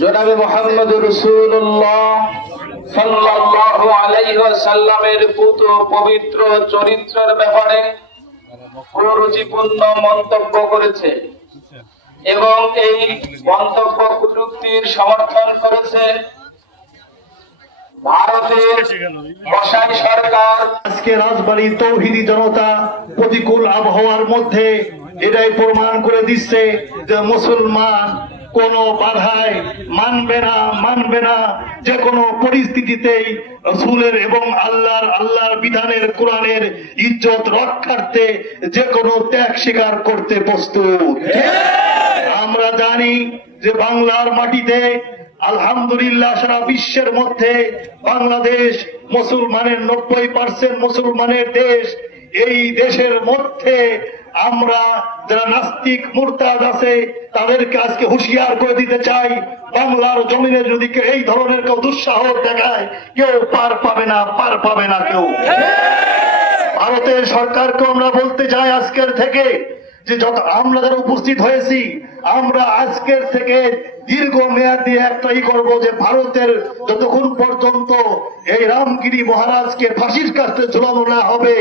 জনাবে মোহাম্মদ রসুল্লাহ সাল্লাল্লাহু আলাইহি ওয়াসাল্লামের পুত পবিত্র চরিত্রের ব্যাপারে কুরুচিপূর্ণ মন্তব্য করেছে এবং এই মন্তব্য কুযুক্তির সমর্থন করেছে। ভারতের সরকার আজকে রাজবাড়ী তৌহিদি জনতা প্রতিকূল আবহাওয়ার মধ্যে এটাই প্রমাণ করে দিচ্ছে যে মুসলমান কোন বাধায় মানবে না মানবে না। যে কোনো পরিস্থিতিতেই রসুলের এবং আল্লাহর আল্লাহর বিধানের কোরআনের ইজ্জত রক্ষার্থে যে কোনো ত্যাগ স্বীকার করতে প্রস্তুত। আমরা জানি যে বাংলার মাটিতে আলহামদুলিল্লাহ, সারা বিশ্বের মধ্যে বাংলাদেশ মুসলমানের নব্বই পার্সেন্ট মুসলমানের দেশ। এই দেশের মধ্যে আমরা যারা নাস্তিক, মুরতাদ আছে, তাদেরকে আজকে হুঁশিয়ার করে দিতে চাই। বাংলার জমিনে যদি এই ধরনের কেউ দুঃসাহস দেখায়, কেউ পার পাবে না, পার পাবে না কেউ। ভারতের সরকারকে আমরা বলতে চাই আজকের থেকে যে যত আমরা উপস্থিত হয়েছি, আমরা আজকের থেকে দীর্ঘ মেয়াদি একটাই করব যে ভারতের যতক্ষণ পর্যন্ত এই রামগিরি মহারাজকে ফাঁসির কাছে ঝুলানো না হবে,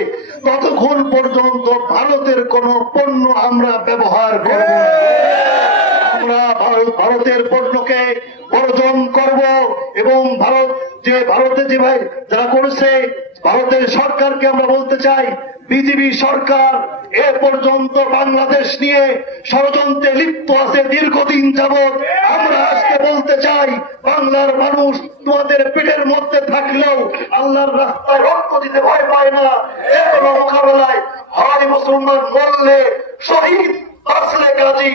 ততক্ষণ পর্যন্ত ভারতের কোন পণ্য আমরা ব্যবহার করব আমরা ভারত- ভারতের পণ্যকে বর্জন করব এবং ভারত যে ভারতে যে ভাই যারা করেছে ভারতের সরকারকে আমরা বলতে চাই, বিজেপি সরকার এ পর্যন্ত বাংলাদেশ নিয়ে ষড়যন্ত্রে লিপ্ত আছে দীর্ঘদিন যাবৎ। আমরা আজকে বলতে চাই, বাংলার মানুষ তোমাদের পেটের মধ্যে থাকলেও আল্লাহর রাস্তায় রক্ত দিতে ভয় পায় না। যে কোনো মোকাবেলায় হয় মুসলমান মরলে শহীদ বাঁচলে কাজী।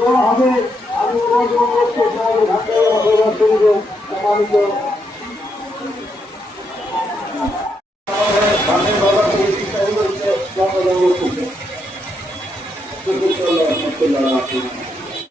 করা হবে আমি সম্মানিত